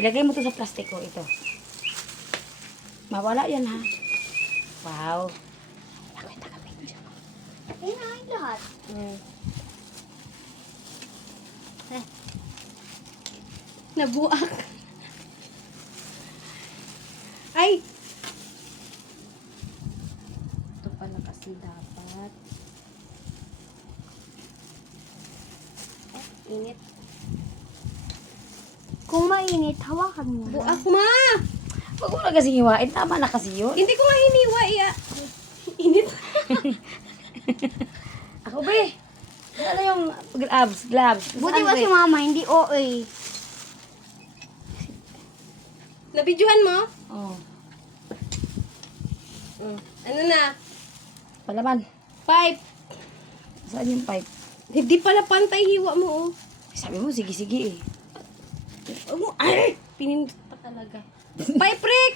Ilagay mo to sa plastiko, ito. Mawala yan, ha? Wow. Lagay na kami dyan. Ayun na yung lahat. Nabuak. Ay! Ito pala kasi dapat. Init. Kung mainit, hawakan mo. Buak ma! Huwag mo na kasi hiwain. Tama na kasi yun. Hindi ko nga hiniwa iya. Init. Ako, be. Ano yung gloves? Buti Saan, ba be? si mama, hindi OA. Nabidyohan mo? Oh. Ano na? Palaman. Pipe. Saan yung pipe? Hindi pala pantay hiwa mo oh. Sabi mo, sige eh. Ay! Pinindot pa talaga. Pipe Rick!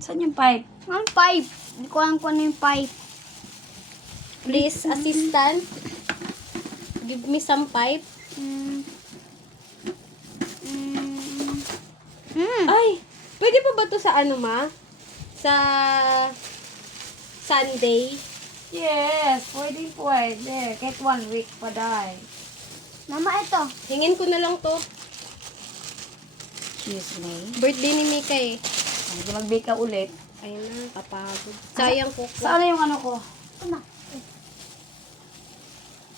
Saan yung pipe? Ang pipe. Hindi ko alam kung ano yung pipe. Please, assistant. Give me some pipe. Ay! Pwede pa ba to sa ano ma? Sa Sunday? Yes, pwede. Kahit 1 week pa dahil. Mama, ito. Hingin ko na lang to. Excuse me. Birthday ni Mika eh. Hindi mag-bake ka ulit. Ayun na, kapagod. Sayang ko. Saan na yung ano ko? Tama.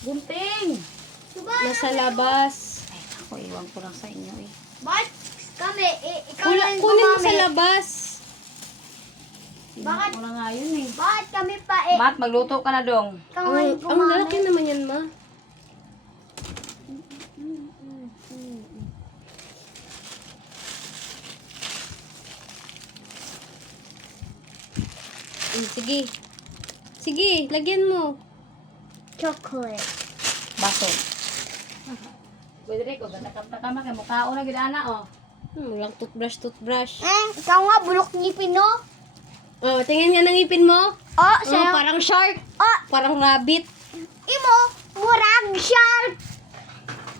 Gunting! Nasa labas. Ay, ako, iwan ko lang sa inyo eh. Bakit kami? Ikaw lang Kunin mo kumami. sa labas. Iwan ko na nga yun eh. Bakit kami pa Mat, magluto ka na dong. Ikaw lang Ang lalaki naman yan ma. Sige. Sige, lagyan mo. Chocolate. Baso. Pwede rin ko, gatakam-takam kay mukha na gidana oh. Walang toothbrush. Ikaw nga, bulok ngipin, no? Oh, tingnan nga ng ngipin mo. Oh, Oh, sa'yo. parang shark. Oh, Parang rabbit. imo, murag shark.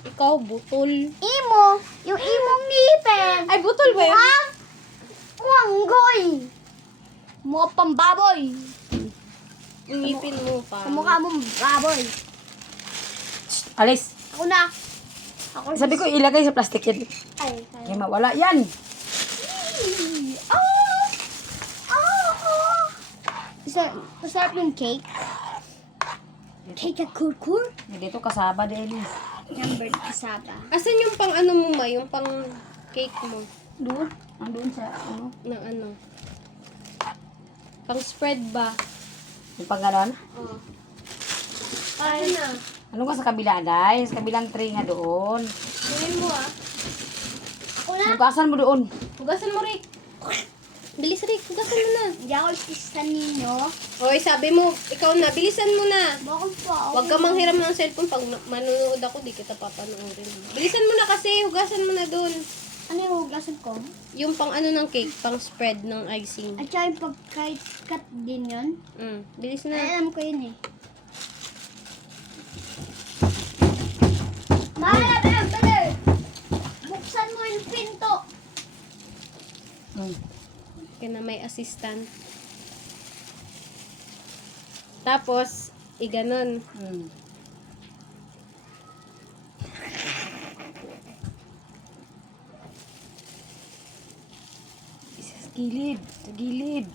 Ikaw, butol. Imo, yung imong ngipin. Ay, butol ba yun? Ha? Wanggoy. Mukha pang baboy. Yung ngipin mo pa. Sa mukha mong baboy. Alis. Ako na. Ako Sabi ko ilagay sa plastic yan. Ay, Kaya mawala yan. Oh! Oh! Masarap yung cake. Cake at kurkur. Dito kasaba din. Number kasaba. Asan yung pang ano mo ma? Yung pang cake mo? Doon. Andun sa ano. Na ano? Pang spread ba? Yung pang ganon. Oh. Ay na. Ano ka sa kabila, guys? Sa kabilang tray nga doon. Tingin mo ah. Ako na. Bukasan mo doon. Hugasan mo, Rick. Bilis, Rick. Hugasan mo na. Hindi ako ipisan ninyo. Oy, sabi mo, ikaw na. Bilisan mo na. Bakit pa? Huwag ka manghiram ng cellphone. Pag manunood ako, di kita papanoorin. Bilisan mo na kasi. Hugasan mo na doon. Ano yung hugasan ko? Yung pang ano ng cake, pang spread ng icing. At saka yung pagka-cut din yun. Bilis Ay, na. alam ko yun eh. Mahal, better! Buksan mo yung pinto. Kaya na may assistant. Tapos, iganon. Sa gilid. Sa gilid.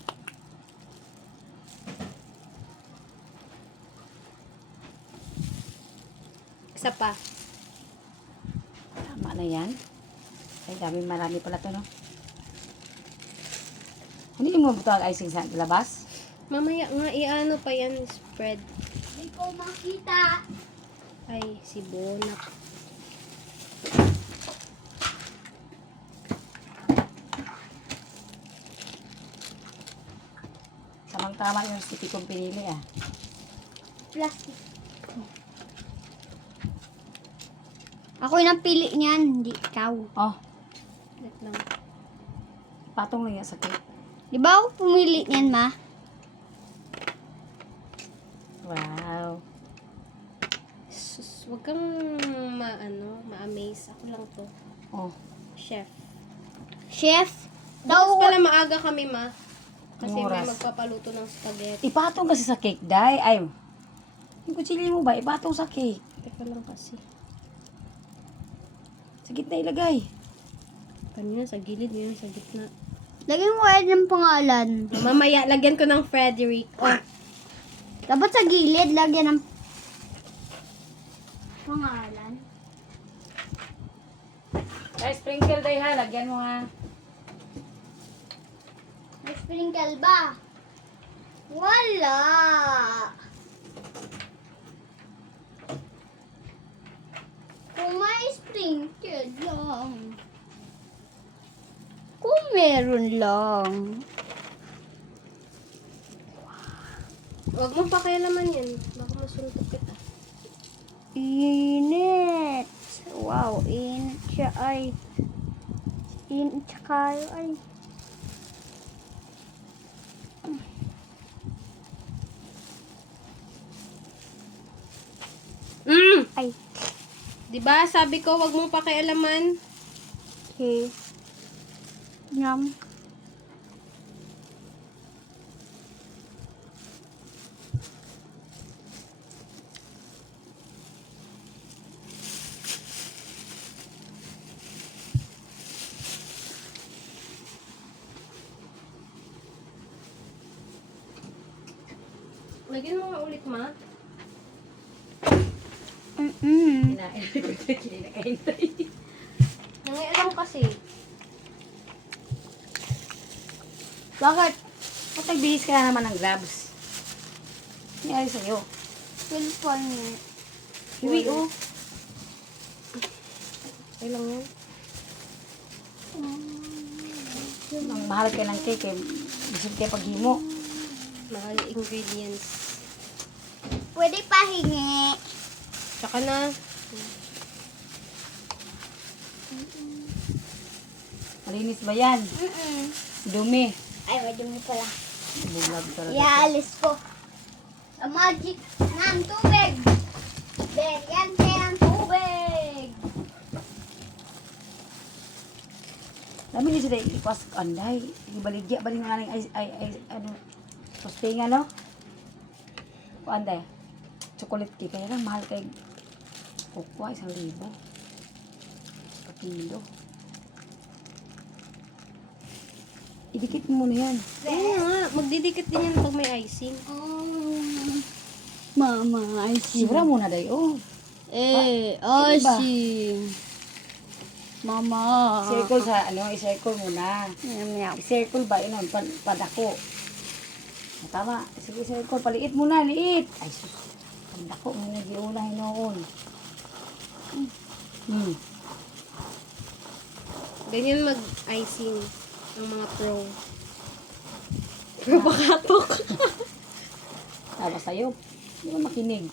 Isa pa. Tama na yan. Ay, marami pala to, no? Hindi mo buto ang icing sa labas? Mamaya nga, iano pa yan, spread. Hindi ko makita. Ay, si Bonak. Tamang-tama yung sticky kong pinili, ah. Plastic. Ako yung napili niyan, hindi ikaw. Oh, Wait lang. patong lang yan sa cake. Di ba ako pumili niyan, ma? Wow. Sus, wag kang ma-amaze. Ako lang to. Oh, Chef. Chef. Tapos Daw, pala maaga kami, ma. Kasi Anong may oras? magpapaluto ng spaghetti. Ipatong kasi sa cake, day. Ay, yung kutsilyo mo ba? Ipatong sa cake. Teka lang kasi. Sa gitna ilagay. Kanina sa gilid, yun sa gitna. lagyan mo kaya ng pangalan. Mamaya, lagyan ko ng Frederick. Oh, Dapat sa gilid, lagyan ng pangalan. Ay, sprinkle day ha. Lagyan mo ha. May sprinkle ba? Wala. Kung may sprinkle lang. Kung meron lang. huwag mong pakialaman yan. Baka masuntok kita. Init. Wow, init siya ay. Init siya kayo ay. Ay. Diba, sabi ko, huwag mong pakialaman. Okay. Yum. Lagyan mo nga ulit, ma. Kinain. Kinakain tayo. Nangyayang kasi. Bakit? Ba't nagbihis ka na naman ng gloves? Nangyari sa'yo. Cellphone niya. Iwi, oh. Okay lang yan. Ang mahal ka ng cake, eh. Bisip kayo paghimo. Mahal ingredients. Pwede pahingi. Tsaka na. Malinis ba yan? Dumi. Ay, madumi pala. Bulag talaga. Iaalis ko. Sa magic ng tubig. Beryante ng tubig. Dami niyo sila ipas anday. Ibaligya ba rin nga ng ano, postinga, no? O anday. Chocolate cake. Kaya lang, mahal kay kukwa, 1,000. Pakilo. Idikit mo muna yan. Oo nga, magdidikit din yan pag may icing. Mama, Sibra muna, day. Oh. icing. Mama. Circle sa, i-circle muna. Yum, yum. I-circle ba? Yun, padako. Tama. Sige, circle. Paliit muna, liit. Ay, sus. Padako muna, di una hinoon. Ganyan mag-icing ang mga pro. Pro bakatok. Tapos sa'yo. Hindi mo makinig.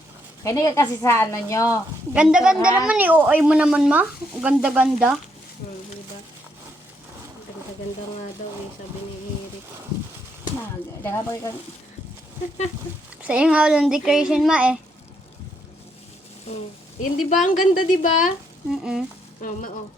Kaya ka kasi sa ano nyo. Ganda-ganda naman eh. OA mo naman, ma. Ganda-ganda. Diba? Ganda-ganda nga daw eh, sabi ni Eric. Daga pa ka. Sa iyo nga walang decoration, ma eh. Yun, diba? Ang ganda, diba? Mm-mm. Oh,